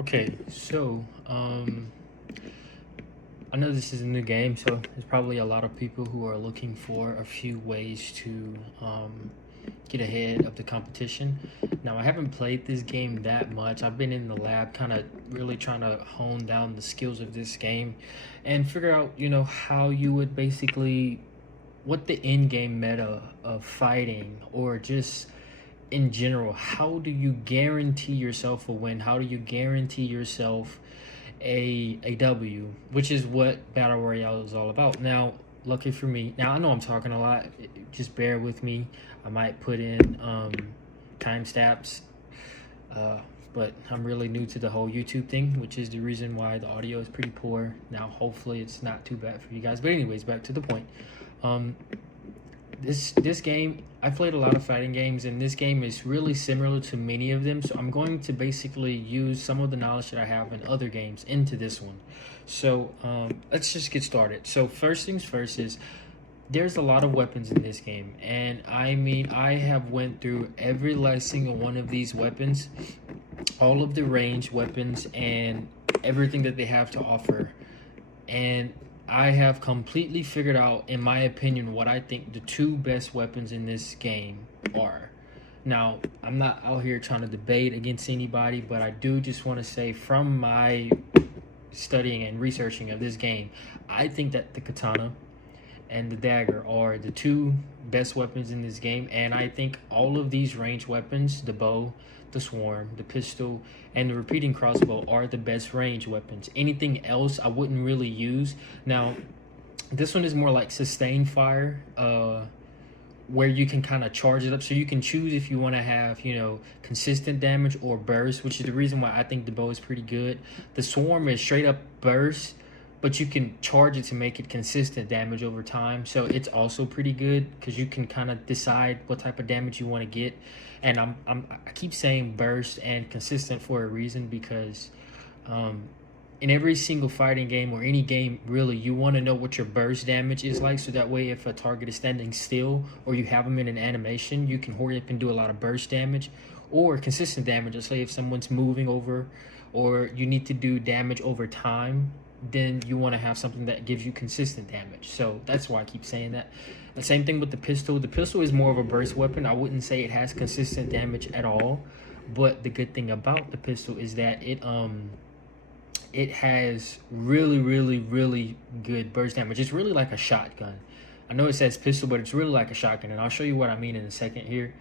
Okay, so I know this is a new game, so there's probably a lot of people who are looking for a few ways to get ahead of the competition. Now, I haven't played this game that much. I've been in the lab, kind of really trying to hone down the skills of this game, and figure out, how you would basically what the end game meta of fighting or just in general, how do you guarantee yourself a win? How do you guarantee yourself a W, which is what Battle Royale is all about. Now, lucky for me, now I know I'm talking a lot. Just bear with me. I might put in timestamps, but I'm really new to the whole YouTube thing, which is the reason why the audio is pretty poor. Now, hopefully, it's not too bad for you guys. But anyways, back to the point. Um, this game, I've played a lot of fighting games, and this game is really similar to many of them, so I'm going to basically use some of the knowledge that I have in other games into this one. So let's just get started. So first things first is there's a lot of weapons in this game, and I mean I have went through every last single one of these weapons, all of the range weapons and everything that they have to offer, and I have completely figured out, in my opinion, what I think the two best weapons in this game are. Now, I'm not out here trying to debate against anybody, but I do just want to say, from my studying and researching of this game, I think that the katana and the dagger are the two best weapons in this game, and I think all of these ranged weapons, the bow, the swarm, the pistol, and the repeating crossbow, are the best range weapons. Anything else I wouldn't really use. Now, this one is more like sustained fire, where you can kind of charge it up, so you can choose if you want to have, consistent damage or burst, which is the reason why I think the bow is pretty good. The swarm is straight up burst, but you can charge it to make it consistent damage over time, so it's also pretty good because you can kind of decide what type of damage you want to get. And I keep saying burst and consistent for a reason, because in every single fighting game or any game really, you want to know what your burst damage is like, so that way if a target is standing still or you have them in an animation, you can hurry up and do a lot of burst damage. Or consistent damage, let's say if someone's moving over or you need to do damage over time, then you want to have something that gives you consistent damage. So that's why I keep saying that. The same thing with the pistol. The pistol is more of a burst weapon. I wouldn't say it has consistent damage at all, but the good thing about the pistol is that it has really, really, really good burst damage. It's really like a shotgun. I know it says pistol, but it's really like a shotgun, and I'll show you what I mean in a second here.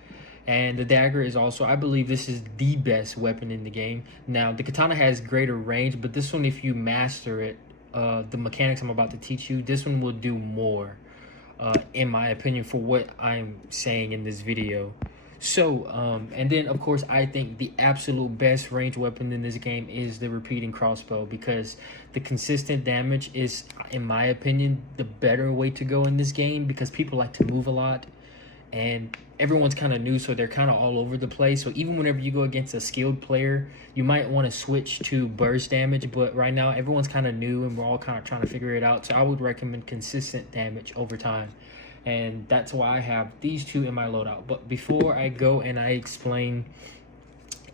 And the dagger is also, I believe this is the best weapon in the game. Now, the katana has greater range, but this one, if you master it, the mechanics I'm about to teach you, this one will do more, in my opinion, for what I'm saying in this video. So, and then of course, I think the absolute best range weapon in this game is the repeating crossbow, because the consistent damage is, in my opinion, the better way to go in this game, because people like to move a lot and everyone's kind of new, so they're kind of all over the place. So even whenever you go against a skilled player, you might want to switch to burst damage, but right now everyone's kind of new and we're all kind of trying to figure it out. So I would recommend consistent damage over time, and that's why I have these two in my loadout. But before I go and I explain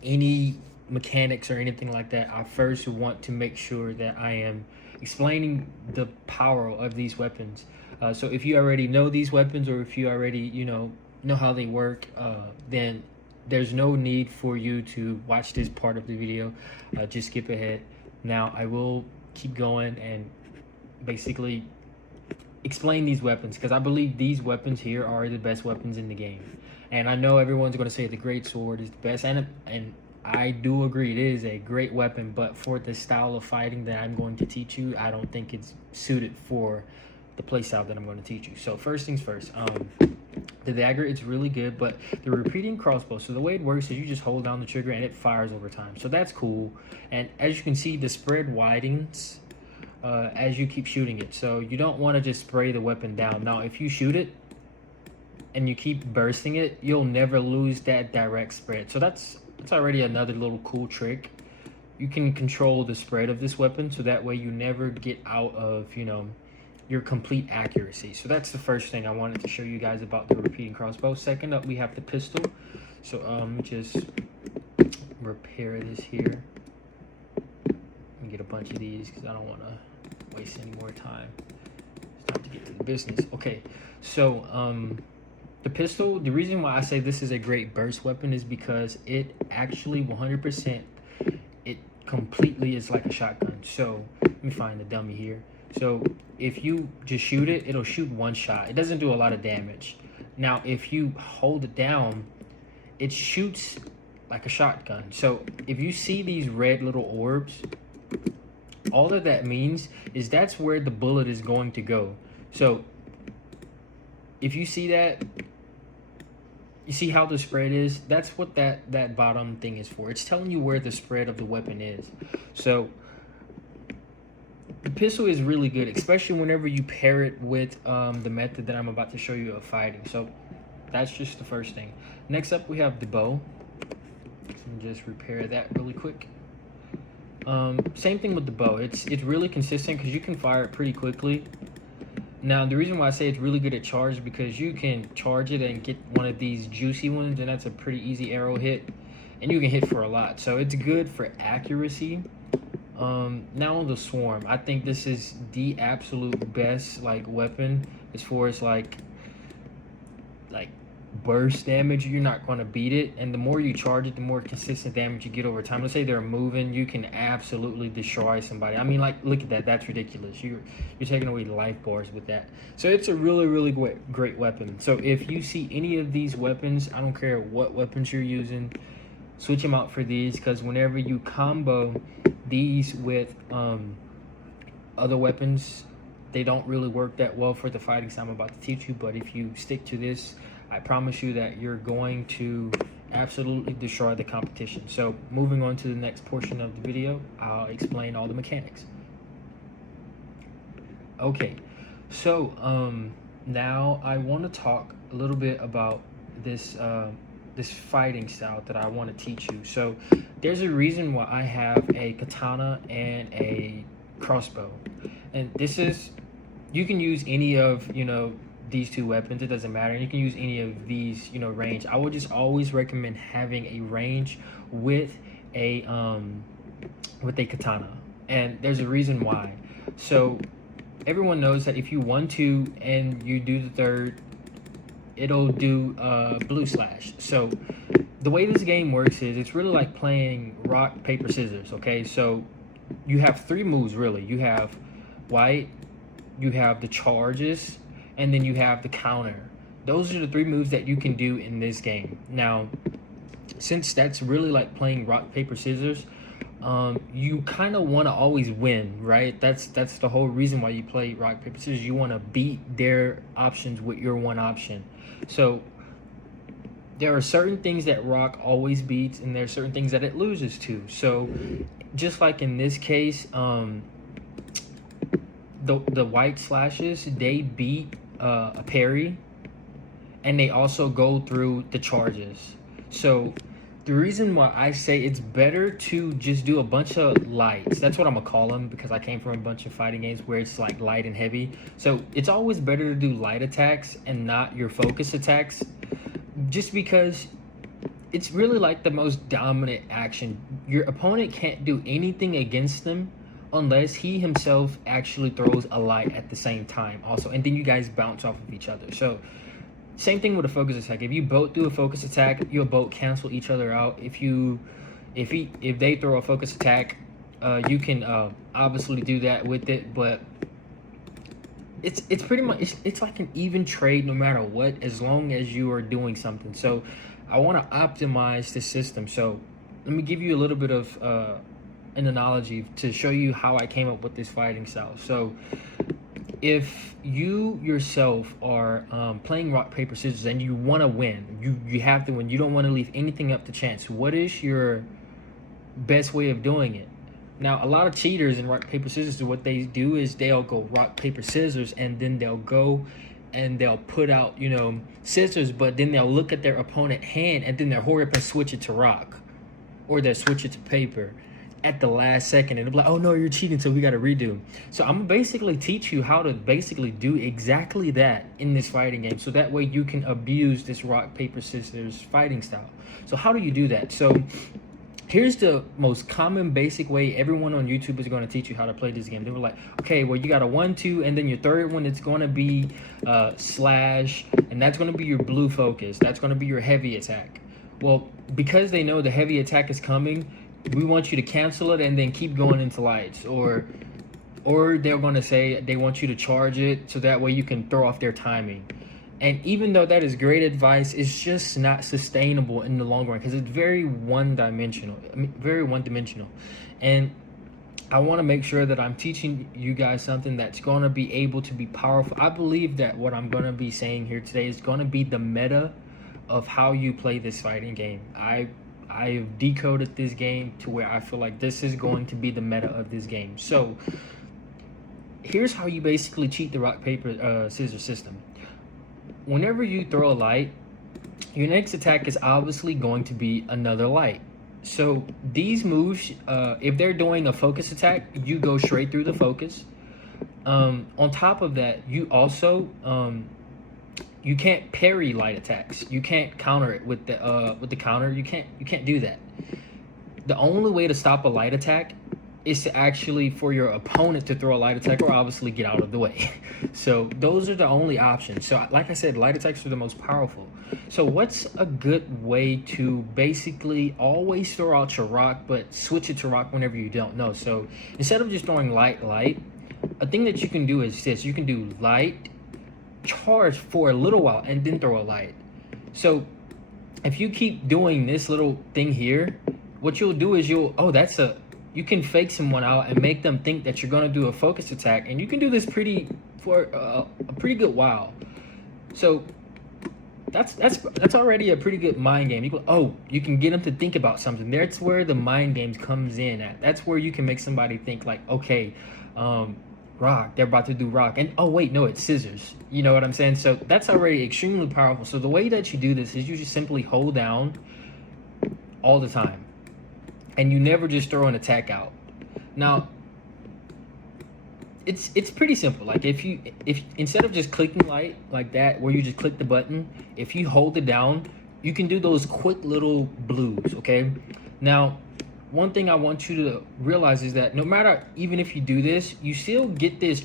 any mechanics or anything like that, I first want to make sure that I am explaining the power of these weapons. So if you already know these weapons, or if you already know how they work, then there's no need for you to watch this part of the video. Just skip ahead. Now I will keep going and basically explain these weapons, because I believe these weapons here are the best weapons in the game. And I know everyone's going to say the great sword is the best, and I do agree, it is a great weapon, but for the style of fighting that I'm going to teach you, I don't think it's suited for the playstyle that I'm going to teach you. So first things first, the dagger, it's really good, but the repeating crossbow, so the way it works is you just hold down the trigger and it fires over time. So that's cool. And as you can see, the spread widens as you keep shooting it. So you don't want to just spray the weapon down. Now, if you shoot it and you keep bursting it, you'll never lose that direct spread. So that's already another little cool trick. You can control the spread of this weapon, so that way you never get out of, your complete accuracy. So that's the first thing I wanted to show you guys about the repeating crossbow. Second up, we have the pistol. So let me just repair this here. bunch of these because I don't want to waste any more time. It's time to get to the business. Okay, so the pistol, the reason why I say this is a great burst weapon is because it actually 100%, it completely is like a shotgun. So let me find the dummy here. So if you just shoot it, it'll shoot one shot. It doesn't do a lot of damage. Now, if you hold it down, it shoots like a shotgun. So if you see these red little orbs, all that means is that's where the bullet is going to go. So if you see that, you see how the spread is? That's what that bottom thing is for. It's telling you where the spread of the weapon is. So the pistol is really good, especially whenever you pair it with the method that I'm about to show you of fighting. So that's just the first thing. Next up, we have the bow. Let me just repair that really quick. Same thing with the bow. It's really consistent because you can fire it pretty quickly. Now, the reason why I say it's really good at charge is because you can charge it and get one of these juicy ones, and that's a pretty easy arrow hit, and you can hit for a lot. So it's good for accuracy. Now on the swarm, I think this is the absolute best like weapon as far as like burst damage. You're not going to beat it, and the more you charge it, the more consistent damage you get over time. Let's say they're moving, you can absolutely destroy somebody. I mean, like, look at that. That's ridiculous. You're taking away life bars with that. So it's a really great weapon. So if you see any of these weapons, I don't care what weapons you're using, switch them out for these, because whenever you combo these with other weapons, they don't really work that well for the fighting style I'm about to teach you. But if you stick to this, I promise you that you're going to absolutely destroy the competition. So moving on to the next portion of the video, I'll explain all the mechanics. Okay, so now I want to talk a little bit about this this fighting style that I want to teach you. So there's a reason why I have a katana and a crossbow, and this is, you can use any of these two weapons, it doesn't matter. You can use any of these range. I would just always recommend having a range with a katana, and there's a reason why. So everyone knows that if you 1-2 and you do the third, it'll do blue slash. So the way this game works is it's really like playing rock paper scissors. Okay, so you have three moves really. You have white, you have the charges, and then you have the counter. Those are the three moves that you can do in this game. Now, since that's really like playing rock paper scissors, you kind of want to always win, right? That's the whole reason why you play rock paper scissors. You want to beat their options with your one option. So there are certain things that rock always beats, and there are certain things that it loses to. So just like in this case, the white slashes, they beat a parry, and they also go through the charges. So the reason why I say it's better to just do a bunch of lights, that's what I'm gonna call them, because I came from a bunch of fighting games where it's like light and heavy. So it's always better to do light attacks and not your focus attacks, just because it's really like the most dominant action. Your opponent can't do anything against them unless he himself actually throws a light at the same time also, and then you guys bounce off of each other. So same thing with a focus attack. If you both do a focus attack, you'll both cancel each other out. If they throw a focus attack, you can obviously do that with it, but it's pretty much it's like an even trade no matter what, as long as you are doing something. So I want to optimize the system. So let me give you a little bit of an analogy to show you how I came up with this fighting style. So if you yourself are playing rock paper scissors and you want to win, you have to win, you don't want to leave anything up to chance, what is your best way of doing it? Now, a lot of cheaters in rock paper scissors, what they do is they'll go rock paper scissors, and then they'll go and they'll put out scissors, but then they'll look at their opponent hand, and then they'll hurry up and switch it to rock, or they'll switch it to paper at the last second, and they'll be like, oh no, you're cheating, so we got to redo. So I'm gonna basically teach you how to basically do exactly that in this fighting game, so that way you can abuse this rock paper scissors fighting style. So how do you do that? So Here's the most common basic way everyone on YouTube is going to teach you how to play this game. They were like, okay, well, you got a 1-2, and then your third one, it's going to be slash, and that's going to be your blue focus. That's going to be your heavy attack. Well, because they know the heavy attack is coming, we want you to cancel it and then keep going into lights. Or they're going to say they want you to charge it so that way you can throw off their timing. And even though that is great advice, it's just not sustainable in the long run because it's very one-dimensional. And I want to make sure that I'm teaching you guys something that's going to be able to be powerful. I believe that what I'm going to be saying here today is going to be the meta of how you play this fighting game. I've decoded this game to where I feel like this is going to be the meta of this game. So here's how you basically cheat the rock, paper, scissors system. Whenever you throw a light, your next attack is obviously going to be another light. So these moves, if they're doing a focus attack, you go straight through the focus. On top of that, you also you can't parry light attacks. You can't counter it with the counter. You can't do that. The only way to stop a light attack is to actually for your opponent to throw a light attack or obviously get out of the way. So those are the only options. So like I said, light attacks are the most powerful. So what's a good way to basically always throw out your rock, but switch it to rock whenever you don't know? So instead of just throwing light, a thing that you can do is this. You can do light, charge for a little while, and then throw a light. So if you keep doing this little thing here, what you'll do is you can fake someone out and make them think that you're going to do a focus attack, and you can do this for a pretty good while. So that's already a pretty good mind game. You can get them to think about something. That's where the mind games comes in at. That's where you can make somebody think like, okay, rock, they're about to do rock, and oh wait, no, it's scissors. You know what I'm saying? So that's already extremely powerful. So the way that you do this is you just simply hold down all the time. And you never just throw an attack out. Now, it's pretty simple. Like if instead of just clicking light like that, where you just click the button, if you hold it down, you can do those quick little blues. Okay. Now, one thing I want you to realize is that no matter, even if you do this, you still get this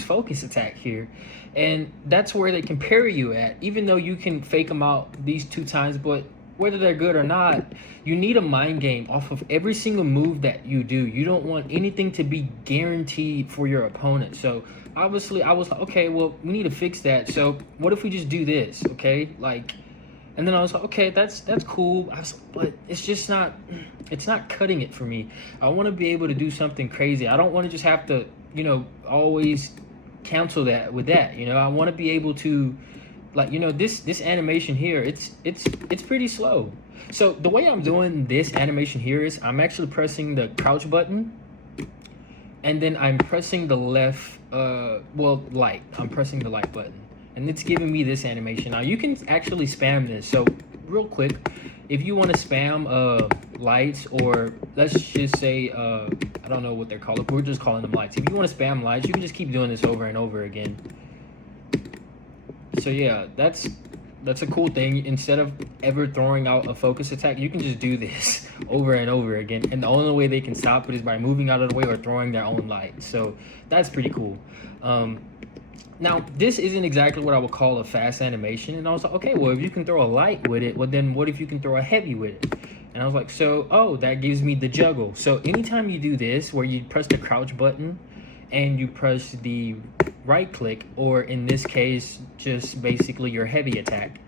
focus attack here, and that's where they can parry you at. Even though you can fake them out these 2 times, but whether they're good or not, you need a mind game off of every single move that you do. You don't want anything to be guaranteed for your opponent. So obviously I was like, okay, well, we need to fix that. So what if we just do this? Okay. And then I was like, okay, that's cool. But it's not cutting it for me. I want to be able to do something crazy. I don't want to just have to, always cancel that with that. I want to be able to, this animation here, it's pretty slow. So the way I'm doing this animation here is I'm actually pressing the crouch button, and then I'm pressing the left, light. I'm pressing the light button, and it's giving me this animation. Now you can actually spam this. So real quick, if you want to spam lights, or let's just say, I don't know what they're called. We're just calling them lights. If you want to spam lights, you can just keep doing this over and over again. So yeah, that's a cool thing. Instead of ever throwing out a focus attack, you can just do this over and over again. And the only way they can stop it is by moving out of the way or throwing their own light. So that's pretty cool. Now, this isn't exactly what I would call a fast animation. And I was like, okay, well, if you can throw a light with it, well, then what if you can throw a heavy with it? And I was like, that gives me the juggle. So anytime you do this, where you press the crouch button and you press the right click, or in this case, just basically your heavy attack,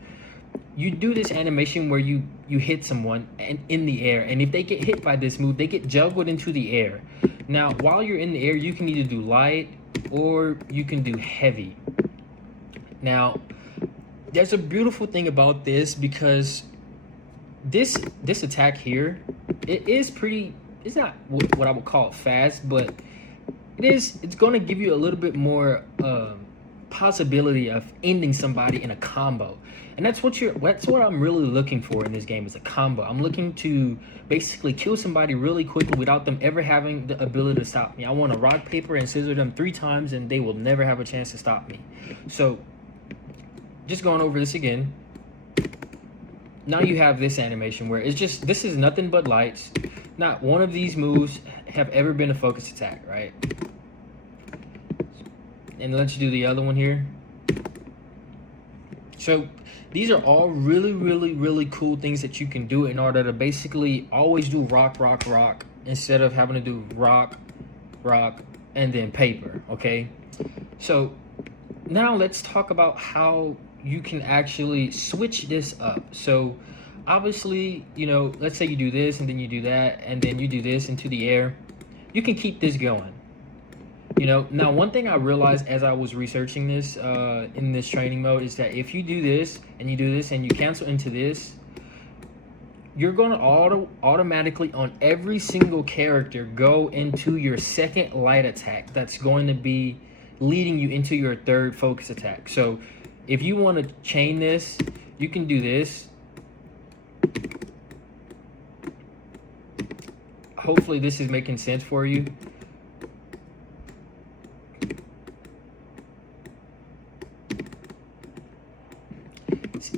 you do this animation where you hit someone and in the air, and if they get hit by this move, they get juggled into the air. Now, while you're in the air, you can either do light or you can do heavy. Now, there's a beautiful thing about this, because this attack here, it's not what I would call fast, but it's going to give you a little bit more possibility of ending somebody in a combo. And that's what I'm really looking for in this game, is a combo. I'm looking to basically kill somebody really quickly without them ever having the ability to stop me. I want to rock, paper, and scissor them 3 times, and they will never have a chance to stop me. So just going over this again. now you have this animation where it's just, this is nothing but lights. Not one of these moves have ever been a focus attack, right? And let's do the other one here. So these are all really cool things that you can do in order to basically always do rock, rock, rock, instead of having to do rock, rock, and then paper, okay? So now let's talk about how you can actually switch this up. So obviously, you know, let's say you do this and then you do that and then you do this into the air. You can keep this going. You know, now one thing I realized as I was researching this in this training mode is that if you do this and you do this and you cancel into this, you're going to automatically on every single character go into your second light attack that's going to be leading you into your third focus attack. So if you want to chain this, you can do this. Hopefully this is making sense for you.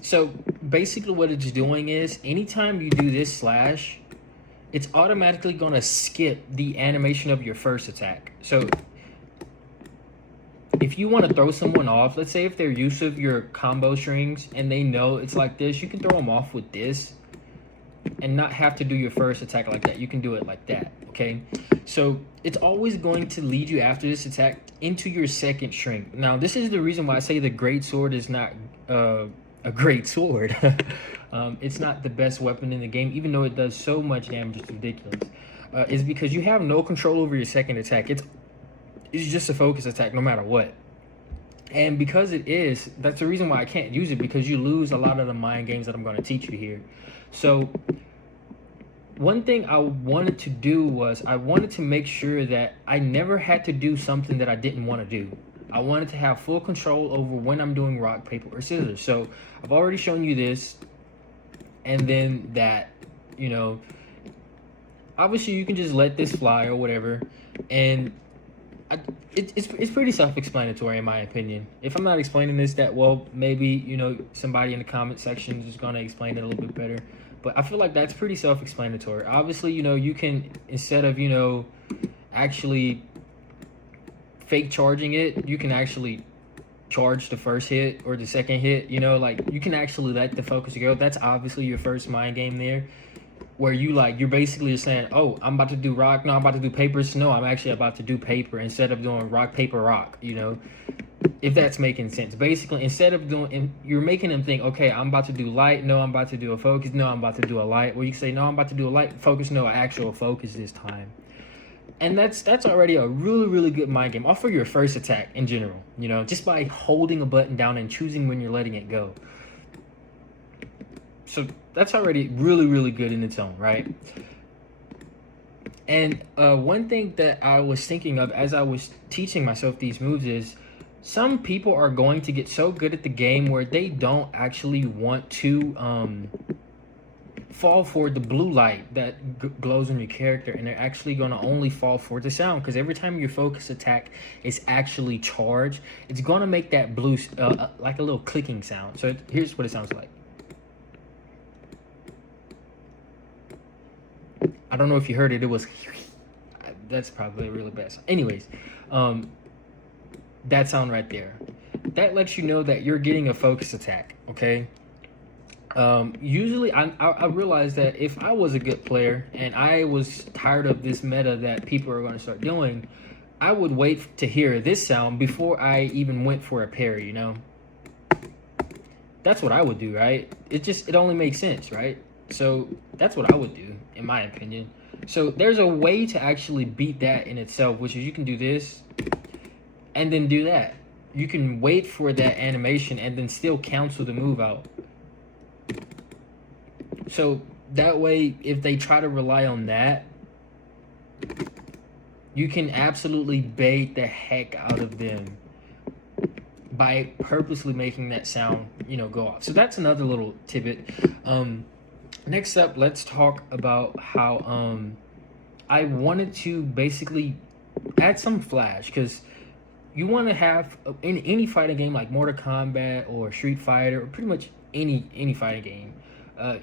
So basically what it's doing is anytime you do this slash, it's automatically going to skip the animation of your first attack. So if you want to throw someone off, let's say if they're used to your combo strings and they know it's like this, you can throw them off with this and not have to do your first attack like that. You can do it like that, okay? So it's always going to lead you after this attack into your second string. Now, this is the reason why I say the great sword is not a great sword. It's not the best weapon in the game, even though it does so much damage, it's ridiculous. Is because you have no control over your second attack. It's just a focus attack no matter what. And because it is, that's the reason why I can't use it, because you lose a lot of the mind games that I'm going to teach you here. So one thing I wanted to do was I wanted to make sure that I never had to do something that I didn't want to do. I wanted to have full control over when I'm doing rock, paper, or scissors. So I've already shown you this and then that, you know. Obviously you can just let this fly or whatever, and it's pretty self-explanatory in my opinion. If I'm not explaining this that well, maybe, you know, somebody in the comment section is going to explain it a little bit better. But I feel like that's pretty self-explanatory. Obviously, you know, you can, instead of, you know, actually fake charging it, you can actually charge the first hit or the second hit, you know, like you can actually let the focus go. That's obviously your first mind game there, where you like, you're basically just saying, oh, I'm about to do rock, no, I'm about to do papers, no, I'm actually about to do paper instead of doing rock, paper, rock, you know, if that's making sense. Basically, instead of doing, you're making them think, okay, I'm about to do light, no, I'm about to do a focus, no, I'm about to do a light. Well, you can say, no, I'm about to do a light focus, no, actual focus this time. And that's already a really good mind game off of your first attack in general, you know, just by holding a button down and choosing when you're letting it go. So that's already really good in its own right. And one thing that I was thinking of as I was teaching myself these moves is some people are going to get so good at the game where they don't actually want to fall for the blue light that glows on your character, and they're actually going to only fall for the sound, because every time your focus attack is actually charged, it's going to make that blue like a little clicking sound. So here's what it sounds like. I don't know if you heard it. It was, that's probably a really bad sound. Anyways, that sound right there, that lets you know that you're getting a focus attack, okay? Usually I realized that if I was a good player and I was tired of this meta that people are going to start doing, I would wait to hear this sound before I even went for a parry, you know? That's what I would do, right? It only makes sense, right? So that's what I would do, in my opinion. So there's a way to actually beat that in itself, which is you can do this and then do that. You can wait for that animation and then still cancel the move out. So that way, if they try to rely on that, you can absolutely bait the heck out of them by purposely making that sound, you know, go off. So that's another little tidbit. Next up, let's talk about how I wanted to basically add some flash, because you want to have in any fighting game like Mortal Kombat or Street Fighter or pretty much any fighting game,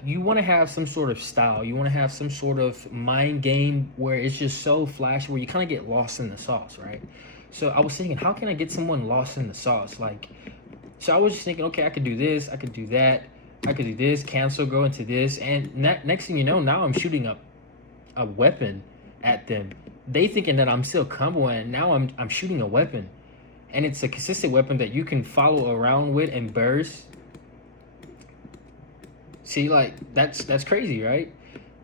You want to have some sort of style. You want to have some sort of mind game where it's just so flashy, where you kind of get lost in the sauce, right? So I was thinking, how can I get someone lost in the sauce? Like, so I was just thinking, okay, I could do this, I could do that, I could do this, cancel, go into this, and next thing you know, now I'm shooting a weapon at them. They thinking that I'm still comboing, and now I'm shooting a weapon, and it's a consistent weapon that you can follow around with and burst. See, like, that's crazy, right?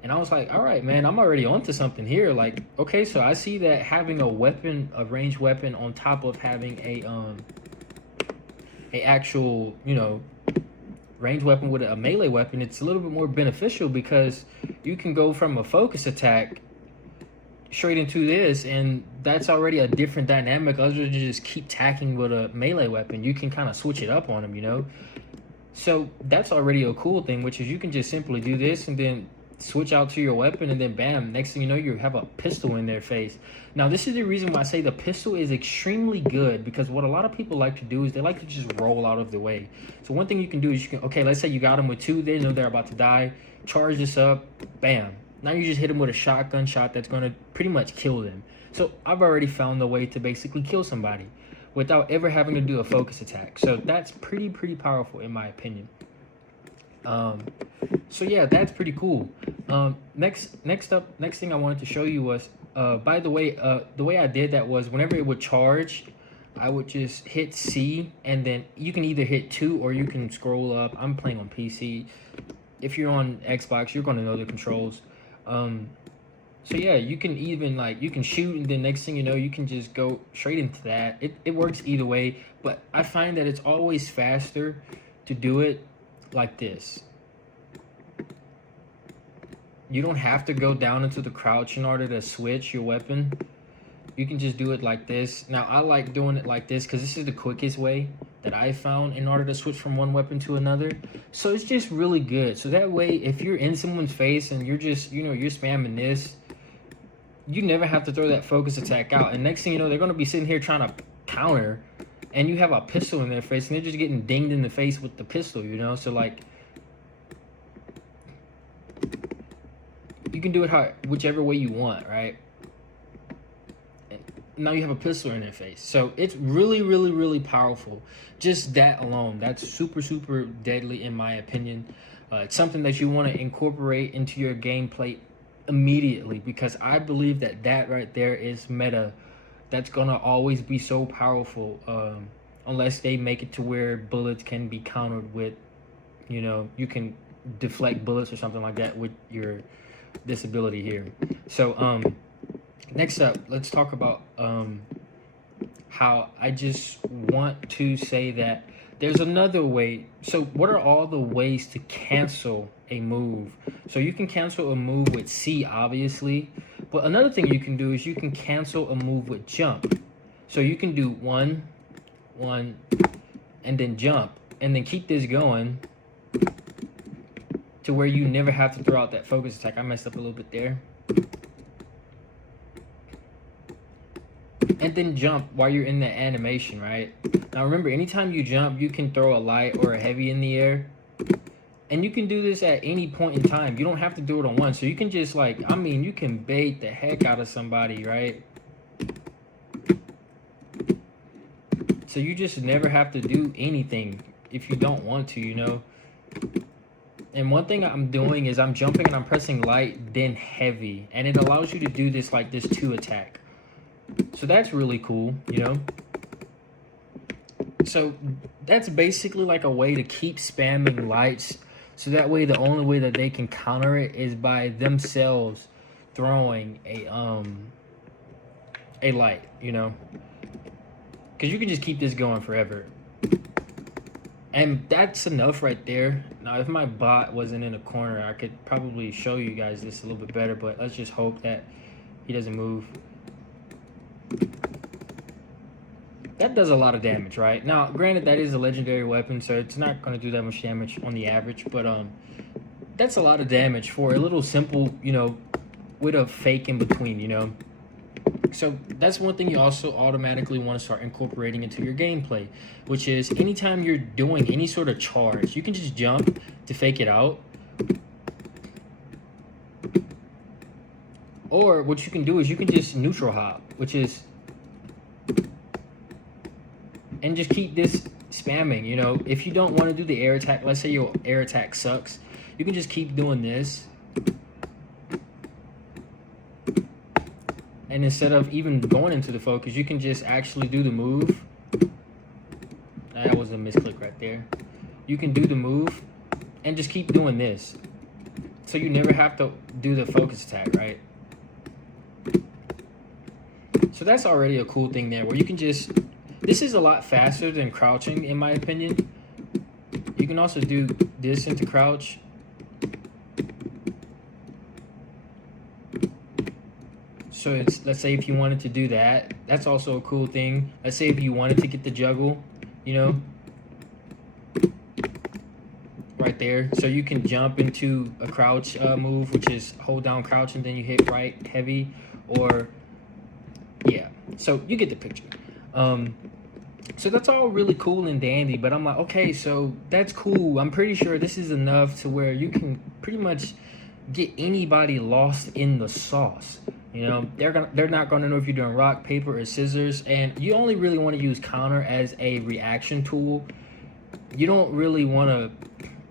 And I was like, all right, man, I'm already onto something here. Like, okay, so I see that having a weapon, a ranged weapon, on top of having a actual, you know, ranged weapon with a melee weapon, it's a little bit more beneficial, because you can go from a focus attack straight into this, and that's already a different dynamic other than just keep tacking with a melee weapon. You can kind of switch it up on them, you know? So that's already a cool thing, which is you can just simply do this and then switch out to your weapon, and then bam, next thing you know, you have a pistol in their face. Now, this is the reason why I say the pistol is extremely good, because what a lot of people like to do is they like to just roll out of the way. So one thing you can do is you can, okay, let's say you got them with 2, they know they're about to die, charge this up, bam. Now you just hit them with a shotgun shot that's going to pretty much kill them. So I've already found a way to basically kill somebody without ever having to do a focus attack. So that's pretty powerful in my opinion. So yeah, that's pretty cool. Next thing I wanted to show you was, by the way I did that was, whenever it would charge, I would just hit C, and then you can either hit 2 or you can scroll up. I'm playing on PC. If you're on Xbox, you're going to know the controls. So yeah, you can even, like, you can shoot, and then next thing you know, you can just go straight into that. It works either way, but I find that it's always faster to do it like this. You don't have to go down into the crouch in order to switch your weapon. You can just do it like this. Now, I like doing it like this because this is the quickest way that I found in order to switch from one weapon to another. So it's just really good. So that way, if you're in someone's face and you're just, you know, you're spamming this, you never have to throw that focus attack out. And next thing you know, they're going to be sitting here trying to counter, and you have a pistol in their face, and they're just getting dinged in the face with the pistol, you know? So, like, you can do it whichever way you want, right? Now you have a pistol in their face. So it's really powerful. Just that alone, that's super deadly in my opinion. It's something that you want to incorporate into your gameplay immediately, because I believe that right there is meta. That's gonna always be so powerful, unless they make it to where bullets can be countered with, you know, you can deflect bullets or something like that with your disability here. So next up, let's talk about how I just want to say that there's another way. So what are all the ways to cancel a move? So you can cancel a move with C, obviously, but another thing you can do is you can cancel a move with jump. So you can do one, and then jump, and then keep this going to where you never have to throw out that focus attack. I messed up a little bit there. And then jump while you're in the animation, right? Now remember, anytime you jump, you can throw a light or a heavy in the air. And you can do this at any point in time. You don't have to do it on one. So you can just, like, I mean, you can bait the heck out of somebody, right? So you just never have to do anything if you don't want to, you know? And one thing I'm doing is I'm jumping and I'm pressing light, then heavy. And it allows you to do this, like, this 2 attack. So that's really cool, you know? So that's basically like a way to keep spamming lights. So that way, the only way that they can counter it is by themselves throwing a light, you know? Because you can just keep this going forever. And that's enough right there. Now, if my bot wasn't in a corner, I could probably show you guys this a little bit better, but let's just hope that he doesn't move. That does a lot of damage, right? Now, granted, that is a legendary weapon, so it's not going to do that much damage on the average, but that's a lot of damage for a little simple, you know, with a fake in between, you know? So that's one thing you also automatically want to start incorporating into your gameplay, which is anytime you're doing any sort of charge, you can just jump to fake it out, Or what you can do is you can just neutral hop, which is, and just keep this spamming. You know, if you don't want to do the air attack, let's say your air attack sucks, you can just keep doing this. And instead of even going into the focus, you can just actually do the move. That was a misclick right there. You can do the move and just keep doing this. So you never have to do the focus attack, right? So that's already a cool thing there where you can just, this is a lot faster than crouching in my opinion. You can also do this into crouch. So it's, let's say if you wanted to do that, that's also a cool thing. Let's say if you wanted to get the juggle, you know, right there. So you can jump into a crouch move, which is hold down crouch and then you hit right heavy, or yeah. So you get the picture. So that's all really cool and dandy, but I'm like, okay, so that's cool. I'm pretty sure this is enough to where you can pretty much get anybody lost in the sauce. You know, they're not gonna know if you're doing rock, paper, or scissors, and you only really want to use counter as a reaction tool. You don't really want to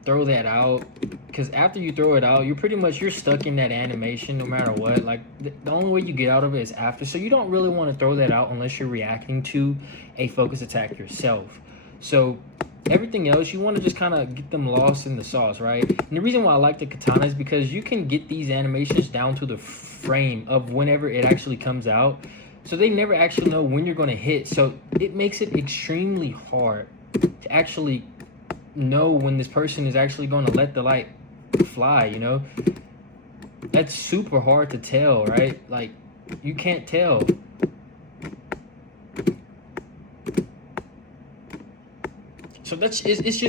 throw that out, because after you throw it out, you're stuck in that animation no matter what. Like the only way you get out of it is after, so you don't really want to throw that out unless you're reacting to a focus attack yourself. So everything else, you want to just kind of get them lost in the sauce, right? And the reason why I like the katana is because you can get these animations down to the frame of whenever it actually comes out, so they never actually know when you're going to hit. So it makes it extremely hard to actually know when this person is actually going to let the light fly. You know, that's super hard to tell, right? Like you can't tell. So that's it's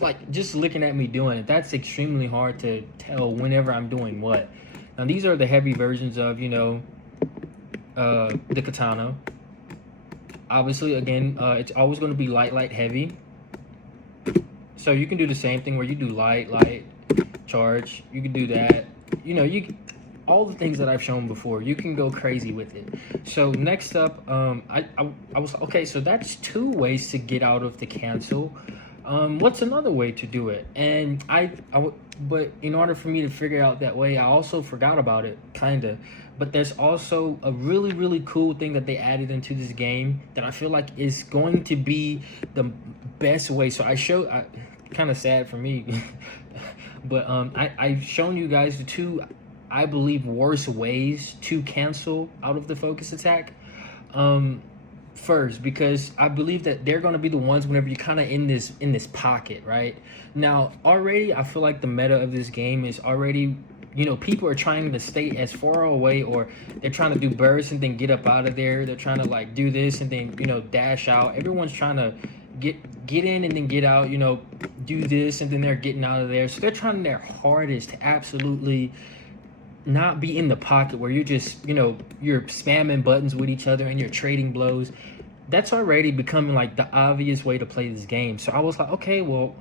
like just looking at me doing it, that's extremely hard to tell whenever I'm doing what. Now these are the heavy versions of, you know, the katana. Obviously, again, it's always going to be light, heavy. So you can do the same thing where you do light, charge. You can do that. You know, all the things that I've shown before. You can go crazy with it. So next up, I was okay. So that's 2 ways to get out of the cancel. What's another way to do it? And but in order for me to figure out that way, I also forgot about it, kinda. But there's also a really cool thing that they added into this game that I feel like is going to be the best way. So kind of sad for me, but I've shown you guys the 2, I believe, worst ways to cancel out of the focus attack. First, because I believe that they're going to be the ones whenever you're kind of in this pocket, right? Now already I feel like the meta of this game is already, you know, people are trying to stay as far away, or they're trying to do bursts and then get up out of there. They're trying to like do this and then, you know, dash out. Everyone's trying to get in and then get out, you know, do this and then they're getting out of there. So they're trying their hardest to absolutely not be in the pocket where you're just, you know, you're spamming buttons with each other and you're trading blows. That's already becoming like the obvious way to play this game. So I was like, okay, well,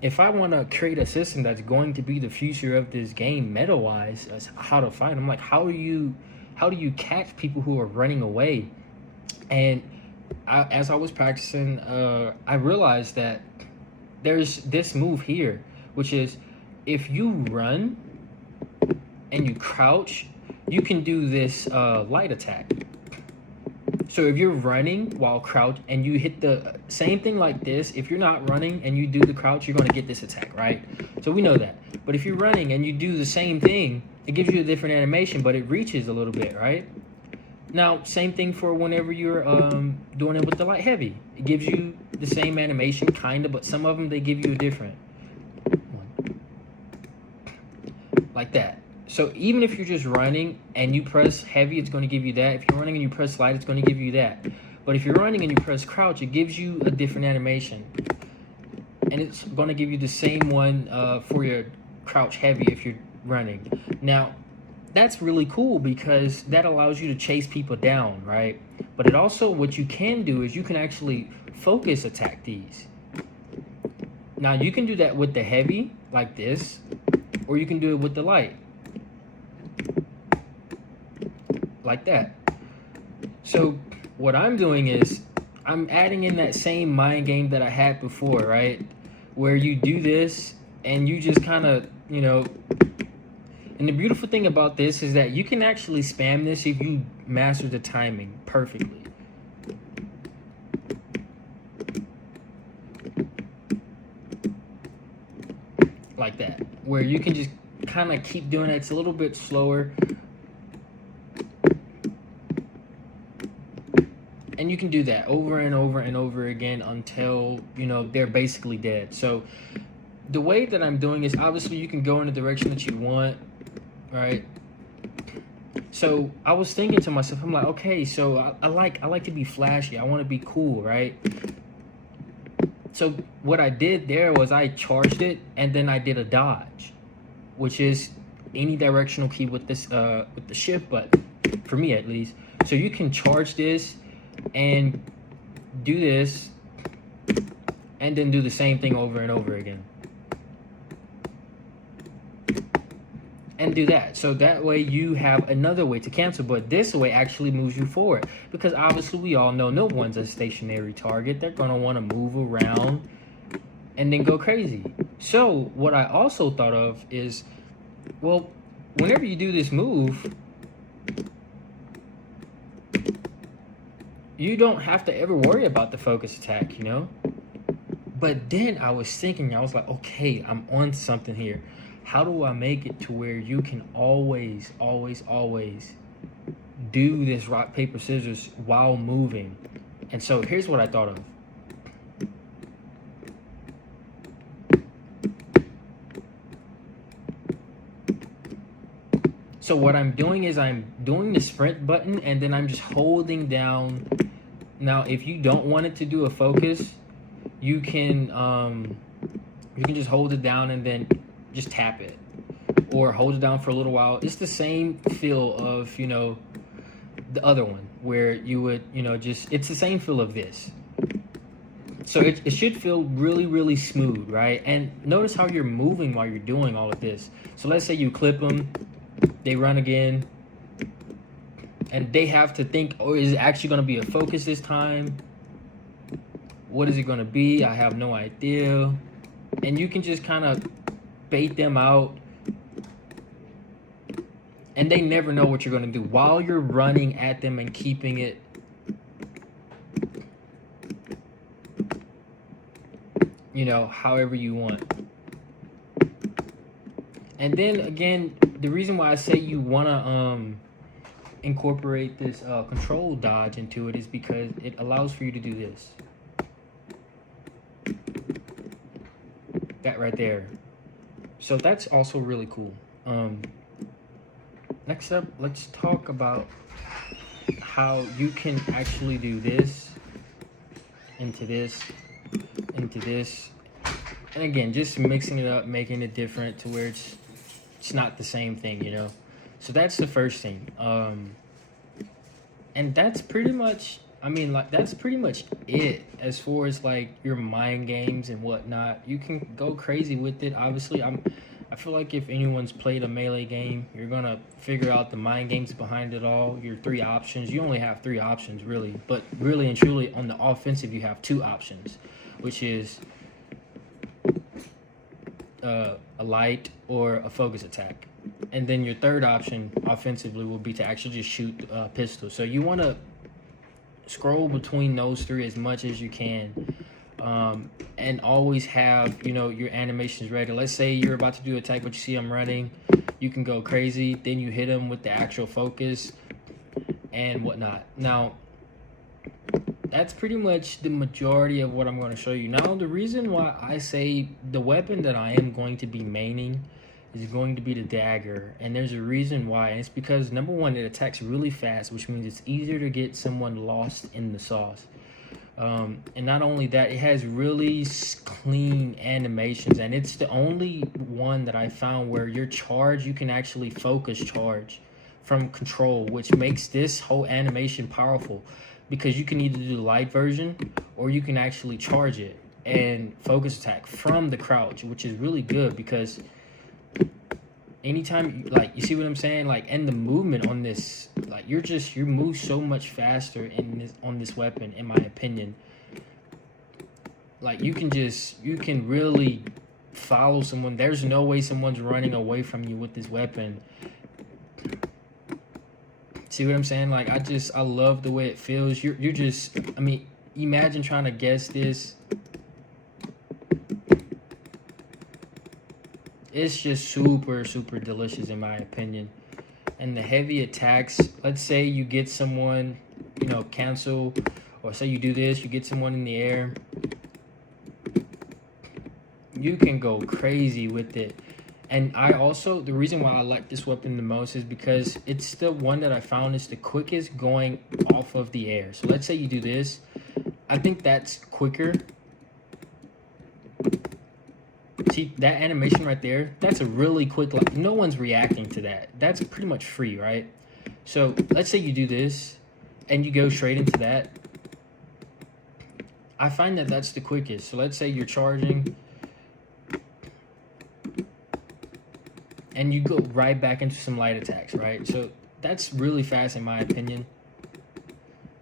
if I want to create a system that's going to be the future of this game meta wise, as how to fight, I'm like, how do you catch people who are running away? And as I was practicing, I realized that there's this move here, which is if you run and you crouch, you can do this light attack. So if you're running while crouch and you hit the same thing like this, if you're not running and you do the crouch, you're going to get this attack, right? So we know that. But if you're running and you do the same thing, it gives you a different animation, but it reaches a little bit, right? Now, same thing for whenever you're doing it with the light heavy. It gives you the same animation, kind of, but some of them, they give you a different one. Like that. So even if you're just running and you press heavy, it's going to give you that. If you're running and you press light, it's going to give you that. But if you're running and you press crouch, it gives you a different animation. And it's going to give you the same one for your crouch heavy if you're running. Now, that's really cool because that allows you to chase people down, right? But it also, what you can do is you can actually focus attack these. Now, you can do that with the heavy, like this, or you can do it with the light. like that. So what I'm doing is I'm adding in that same mind game that I had before, right? Where you do this and you just kind of, and the beautiful thing about this is that you can actually spam this if you master the timing perfectly. Like that, where you can just kind of keep doing it. It's a little bit slower. And you can do that over and over and over again until, they're basically dead. So the way that I'm doing is, obviously you can go in the direction that you want, right? So I was thinking to myself, I'm like, okay, so I like to be flashy. I want to be cool, right? So what I did there was I charged it and then I did a dodge, which is any directional key with this with the shift button, for me at least. So you can charge this and do this and then do the same thing over and over again. And do that. So that way you have another way to cancel, but this way actually moves you forward. Because obviously we all know no one's a stationary target. They're going to want to move around and then go crazy. So what I also thought of is, well, whenever you do this move, you don't have to ever worry about the focus attack, But then I was thinking, I was like, okay, I'm on something here. How do I make it to where you can always, always, always do this rock, paper, scissors while moving? And so here's what I thought of. So what I'm doing is I'm doing the sprint button and then I'm just holding down. Now, if you don't want it to do a focus, you can just hold it down and then just tap it, or hold it down for a little while. It's the same feel of, the other one where you would, it's the same feel of this. So it should feel really, really smooth, right? And notice how you're moving while you're doing all of this. So let's say you clip them, they run again, and they have to think, oh, is it actually going to be a focus this time? What is it going to be? I have no idea. And you can just kind of bait them out, and they never know what you're going to do while you're running at them and keeping it, however you want. And then again, the reason why I say you want to incorporate this control dodge into it is because it allows for you to do this. That right there. So that's also really cool. Next up, let's talk about how you can actually do this into this, and again, just mixing it up, making it different to where it's not the same thing, So that's the first thing. And that's pretty much, that's pretty much it as far as your mind games and whatnot. You can go crazy with it. Obviously, I feel like if anyone's played a melee game, you're gonna figure out the mind games behind it all. Your 3 options. You only have 3 options, really. But really and truly, on the offensive, you have 2 options, which is a light or a focus attack. And then your third option, offensively, will be to actually just shoot a pistol. So you want to scroll between those 3 as much as you can. And always have, your animations ready. Let's say you're about to do an attack, but you see them running. You can go crazy. Then you hit them with the actual focus and whatnot. Now, that's pretty much the majority of what I'm going to show you. Now, the reason why I say the weapon that I am going to be maining is going to be the dagger. And there's a reason why. And it's because, number one, it attacks really fast, which means it's easier to get someone lost in the sauce. And not only that, it has really clean animations, and it's the only one that I found where your charge, you can actually focus charge from control, which makes this whole animation powerful, because you can either do the light version or you can actually charge it and focus attack from the crouch, which is really good because anytime like you see what I'm saying, like, and the movement on this, like you move so much faster in this on this weapon, in my opinion. Like you can really follow someone. There's no way someone's running away from you with this weapon. See what I'm saying? Like I love the way it feels. You're just, I mean, imagine trying to guess this. It's just super delicious in my opinion. And the heavy attacks, let's say you get someone, you know, cancel, or say you do this, you get someone in the air, you can go crazy with it. And I also, the reason why I like this weapon the most is because it's the one that I found is the quickest going off of the air. So let's say you do this, I think that's quicker. See that animation right there? That's a really quick, like no one's reacting to that. That's pretty much free, right? So let's say you do this and you go straight into that. I find that that's the quickest. So let's say you're charging and you go right back into some light attacks, right? So that's really fast in my opinion.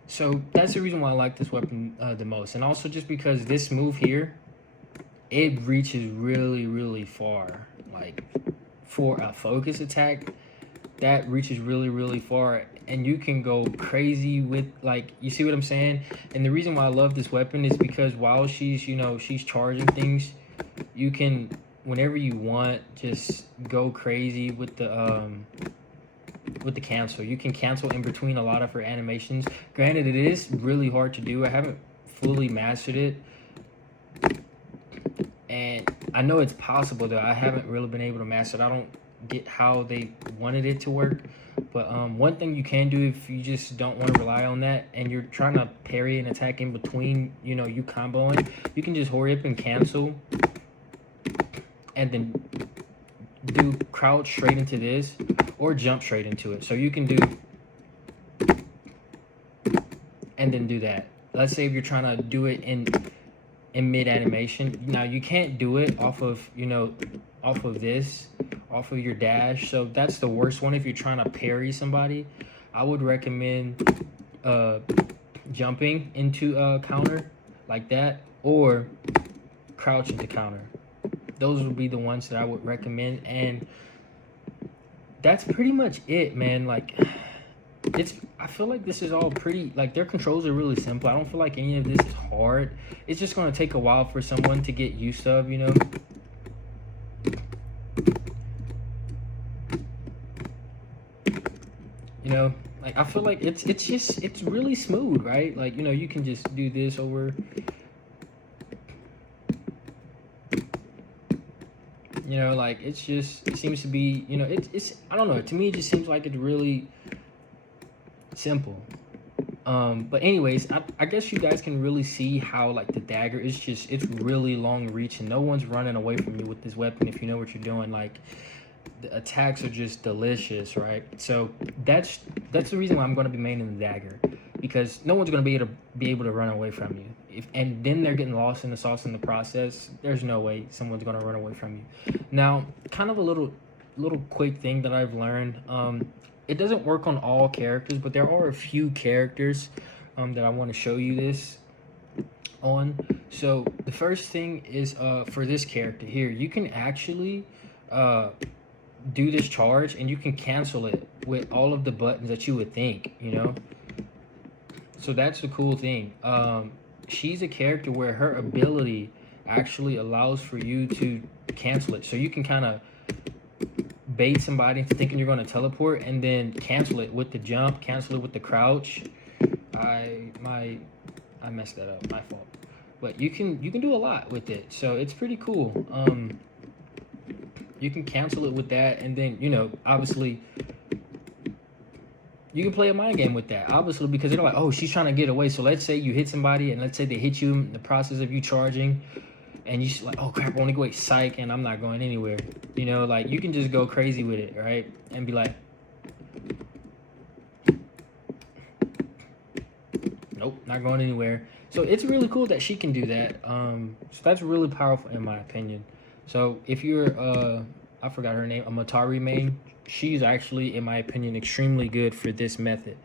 So that's the reason why I like this weapon the most. And also just because this move here, it reaches really far. Like for a focus attack, that reaches really far, and you can go crazy with, like, you see what I'm saying? And the reason why I love this weapon is because while she's, you know, she's charging things, you can, whenever you want, just go crazy with the cancel. You can cancel in between a lot of her animations. Granted, it is really hard to do. I haven't fully mastered it, and I know it's possible though. I haven't really been able to master it. I don't get how they wanted it to work, but one thing you can do if you just don't want to rely on that and you're trying to parry an attack in between, you know, you comboing, you can just hurry up and cancel and then do crouch straight into this or jump straight into it. So you can do and then do that. Let's say if you're trying to do it in mid animation. Now you can't do it off of, you know, off of your dash. So that's the worst one. If you're trying to parry somebody, I would recommend jumping into a counter like that, or crouch into counter. Those would be the ones that I would recommend. And that's pretty much it, man. Like, I feel like this is all pretty, like, their controls are really simple. I don't feel like any of this is hard. It's just going to take a while for someone to get used to, you know. You know, like, I feel like it's really smooth, right? Like, you know, you can just do this over, you know, like, it seems to be, you know, it's I don't know, to me it just seems like it's really simple. But anyways, I guess you guys can really see how, like, the dagger is just, it's really long reach and no one's running away from you with this weapon if you know what you're doing. Like, the attacks are just delicious, right? So that's the reason why I'm going to be maining the dagger, because no one's going to be able to run away from you. And then they're getting lost in the sauce in the process. There's no way someone's going to run away from you. Now, kind of a little quick thing that I've learned. It doesn't work on all characters, but there are a few characters that I want to show you this on. So the first thing is for this character here, you can actually do this charge and you can cancel it with all of the buttons that you would think, you know. So that's the cool thing. She's a character where her ability actually allows for you to cancel it. So you can kind of bait somebody into thinking you're going to teleport and then cancel it with the jump, cancel it with the crouch. I messed that up, my fault. But you can do a lot with it, so it's pretty cool. You can cancel it with that, and then, you know, obviously you can play a mind game with that, obviously, because they're like, oh, she's trying to get away. So let's say you hit somebody, and let's say they hit you in the process of you charging, and you just like, oh crap, I want to go away, psych, and I'm not going anywhere. You know, like, you can just go crazy with it, right? And be like, nope, not going anywhere. So it's really cool that she can do that. So that's really powerful in my opinion. So if you're I forgot her name, a Matari main. She's actually, in my opinion, extremely good for this method.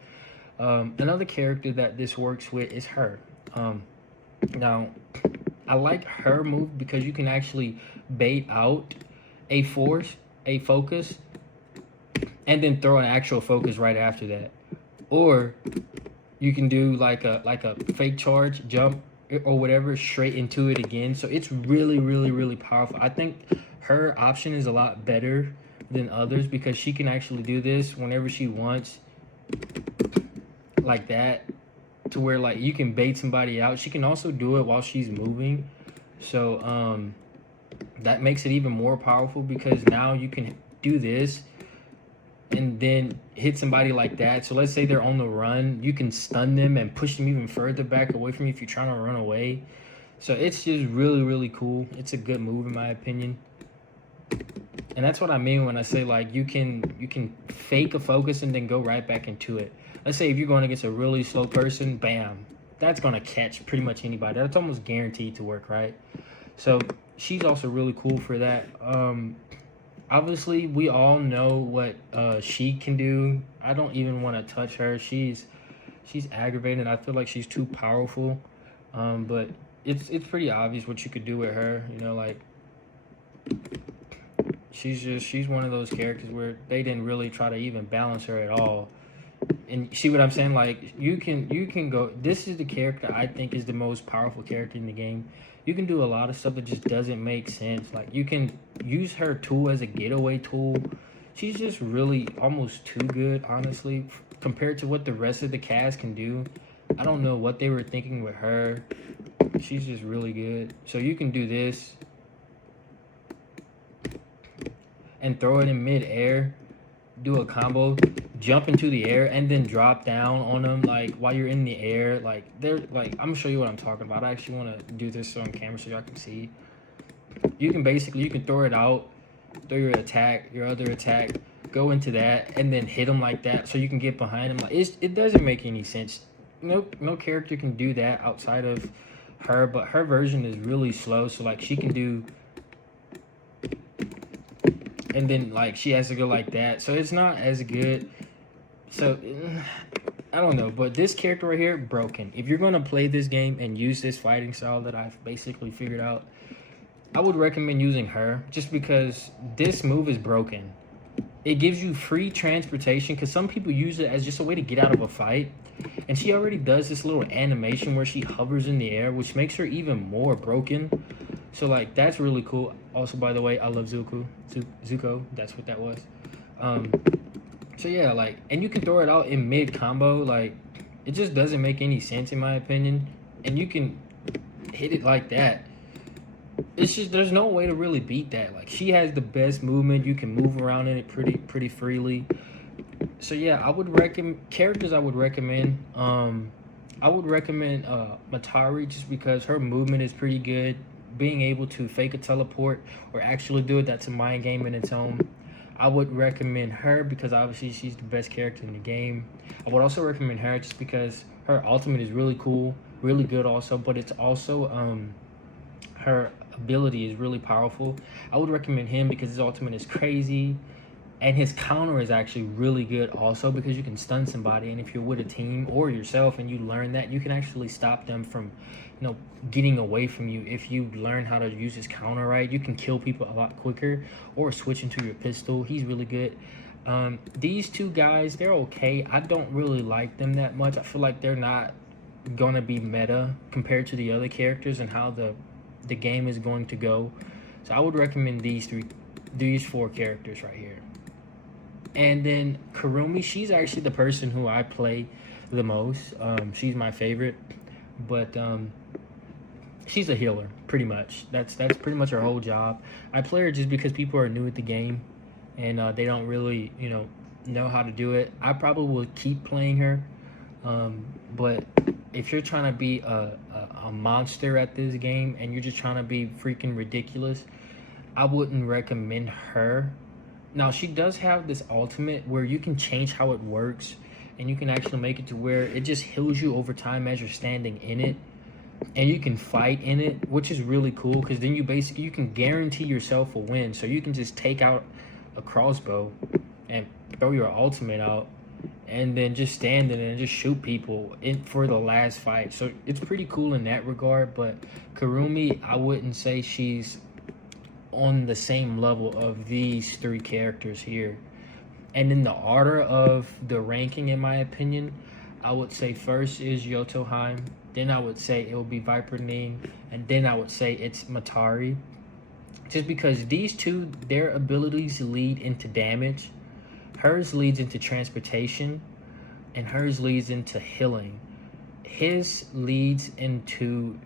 Another character that this works with is her. Now, I like her move because you can actually bait out a force, a focus, and then throw an actual focus right after that. Or you can do like a fake charge, jump or whatever straight into it again. So it's really, really, really powerful. I think her option is a lot better than others because she can actually do this whenever she wants, like that, to where like you can bait somebody out. She can also do it while she's moving. So that makes it even more powerful because now you can do this and then hit somebody like that. So let's say they're on the run, you can stun them and push them even further back away from you if you're trying to run away. So it's just really, really cool. It's a good move in my opinion. And that's what I mean when I say like you can fake a focus and then go right back into it. Let's say if you're going against a really slow person, bam, that's going to catch pretty much anybody. That's almost guaranteed to work, right? So she's also really cool for that. Obviously, we all know what she can do. I don't even want to touch her. She's aggravating. I feel like she's too powerful. But it's pretty obvious what you could do with her. You know, like she's one of those characters where they didn't really try to even balance her at all. And see what I'm saying? Like you can go. This is the character I think is the most powerful character in the game. You can do a lot of stuff that just doesn't make sense. Like you can use her tool as a getaway tool. She's just really almost too good, honestly, compared to what the rest of the cast can do. I don't know what they were thinking with her. She's just really good. So you can do this and throw it in mid-air, do a combo, jump into the air, and then drop down on them like while you're in the air. Like they're like, I'm gonna show you what I'm talking about. I actually want to do this on camera so y'all can see. You can throw it out, throw your other attack, go into that, and then hit them like that so you can get behind them. Like it doesn't make any sense. No character can do that outside of her, but her version is really slow. So like she can do. And then like she has to go like that, so it's not as good. So I don't know, but this character right here, broken. If you're gonna play this game and use this fighting style that I've basically figured out, I would recommend using her just because this move is broken. It gives you free transportation because some people use it as just a way to get out of a fight, and she already does this little animation where she hovers in the air, which makes her even more broken. So like that's really cool. Also, by the way, I love Zuko. That's what that was. So yeah, like, and you can throw it out in mid combo. Like, it just doesn't make any sense in my opinion. And you can hit it like that. It's just there's no way to really beat that. Like she has the best movement. You can move around in it pretty freely. So yeah, I would recommend characters. I would recommend. I would recommend Matari just because her movement is pretty good. Being able to fake a teleport or actually do it, that's a mind game in its own. I would recommend her because obviously she's the best character in the game. I would also recommend her just because her ultimate is really cool, really good also, but it's also her ability is really powerful. I would recommend him because his ultimate is crazy. And his counter is actually really good also because you can stun somebody, and if you're with a team or yourself and you learn that, you can actually stop them from, getting away from you. If you learn how to use his counter right, you can kill people a lot quicker or switch into your pistol. He's really good. These two guys, they're okay. I don't really like them that much. I feel like they're not gonna be meta compared to the other characters and how the game is going to go. So I would recommend these four characters right here. And then Kurumi, she's actually the person who I play the most. She's my favorite, but she's a healer pretty much. That's pretty much her whole job. I play her just because people are new at the game and they don't really know how to do it. I probably will keep playing her, but if you're trying to be a monster at this game and you're just trying to be freaking ridiculous, I wouldn't recommend her. Now, she does have this ultimate where you can change how it works, and you can actually make it to where it just heals you over time as you're standing in it. and you can fight in it, which is really cool because then you can guarantee yourself a win. So you can just take out a crossbow and throw your ultimate out, and then just stand in it and just shoot people in for the last fight. So it's pretty cool in that regard. But Kurumi, I wouldn't say she's on the same level of these three characters here. And in the order of the ranking, in my opinion, I would say first is Yotoheim, then I would say it would be Viper Ning, and then I would say it's Matari. Just because these two, their abilities lead into damage. Hers leads into transportation, and hers leads into healing. His leads into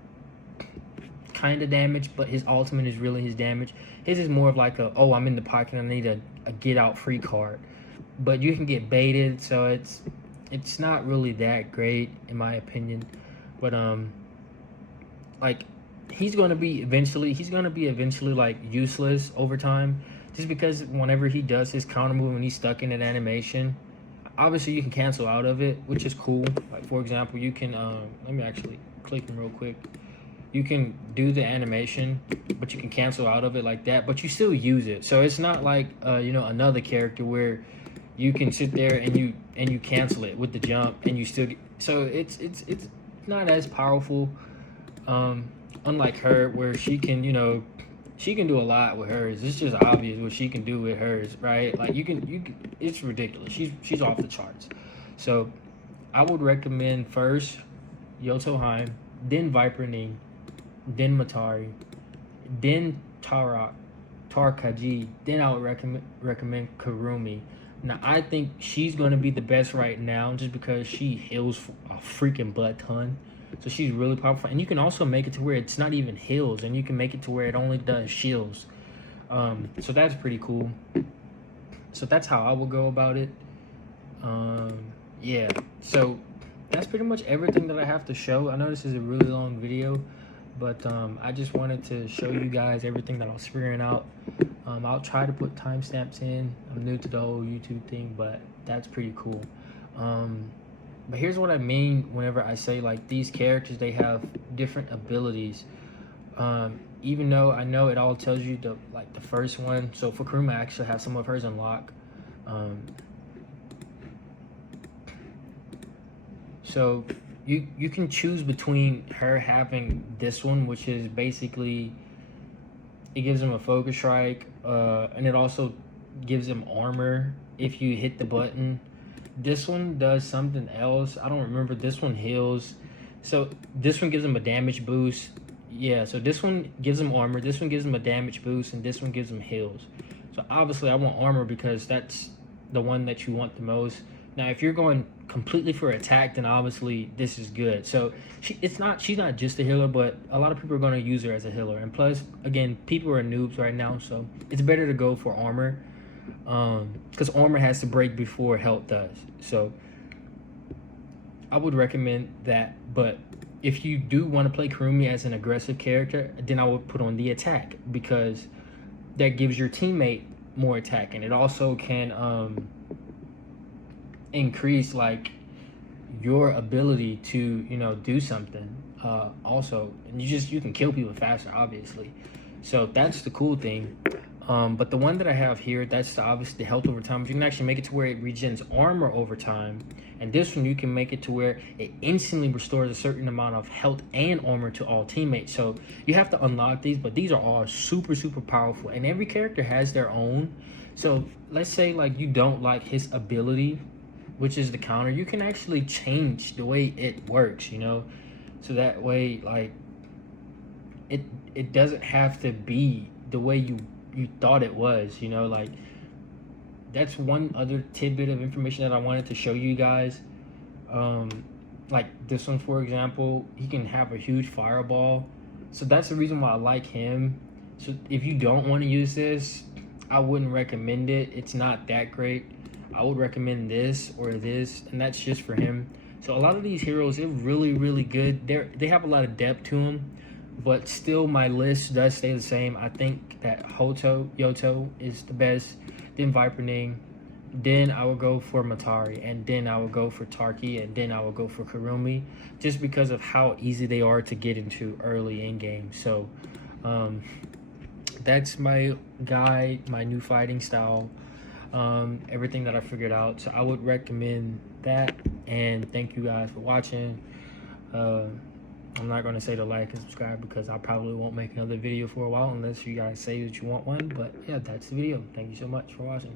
kind of damage, but his ultimate is really his damage. His is more of like a, oh, I'm in the pocket, I need a get out free card. But you can get baited, so it's not really that great in my opinion. But like he's gonna be eventually like useless over time, just because whenever he does his counter move and he's stuck in an animation, obviously you can cancel out of it, which is cool. Like for example, you can let me actually click him real quick. You can do the animation, but you can cancel out of it like that, but you still use it. So it's not like another character where you can sit there and you cancel it with the jump and you still get, so it's not as powerful, unlike her, where she can she can do a lot with hers. It's just obvious what she can do with hers, right? Like you can it's ridiculous. She's off the charts. So I would recommend first Yotoheim, then Viper Ning, then Matari, then Tarkaji, then I would recommend Kurumi. Now, I think she's going to be the best right now just because she heals a freaking butt ton. So she's really powerful. And you can also make it to where it's not even heals, and you can make it to where it only does shields. So that's pretty cool. So that's how I would go about it. Yeah, so that's pretty much everything that I have to show. I know this is a really long video, but I just wanted to show you guys everything that I was figuring out. I'll try to put timestamps in. I'm new to the whole YouTube thing, but that's pretty cool. But here's what I mean whenever I say like these characters, they have different abilities. Even though I know it all tells you the first one. So for Kuruma, I actually have some of hers unlocked. So you can choose between her having this one, which is basically, it gives him a focus strike, and it also gives him armor if you hit the button. This one does something else. I don't remember. This one heals. So this one gives him a damage boost. Yeah, so this one gives him armor. This one gives him a damage boost, and this one gives him heals. So obviously I want armor because that's the one that you want the most. Now, if you're going completely for attack, then obviously this is good. So she's not just a healer, but a lot of people are going to use her as a healer. And plus, again, people are noobs right now, so it's better to go for armor, because armor has to break before health does. So I would recommend that. But if you do want to play Kurumi as an aggressive character, then I would put on the attack, because that gives your teammate more attack, and it also can increase like your ability to do something also, and you can kill people faster, obviously. So that's the cool thing. But the one that I have here, that's obviously the health over time, but you can actually make it to where it regens armor over time. And this one, you can make it to where it instantly restores a certain amount of health and armor to all teammates. So you have to unlock these, but these are all super powerful, and every character has their own. So let's say like you don't like his ability, which is the counter, you can actually change the way it works, so that way like it doesn't have to be the way you thought it was. Like that's one other tidbit of information that I wanted to show you guys. Like this one, for example, he can have a huge fireball, so that's the reason why I like him. So if you don't want to use this, I wouldn't recommend it. It's not that great. I would recommend this or this, and that's just for him. So a lot of these heroes, they're really good. They have a lot of depth to them, but still my list does stay the same. I think that Yoto is the best, then Viper Ning, then I would go for Matari, and then I would go for Tarki, and then I would go for Karumi, just because of how easy they are to get into early in game. So that's my guide, my new fighting style, everything that I figured out. So I would recommend that, and thank you guys for watching. I'm not going to say to like and subscribe because I probably won't make another video for a while unless you guys say that you want one. But yeah, that's the video. Thank you so much for watching.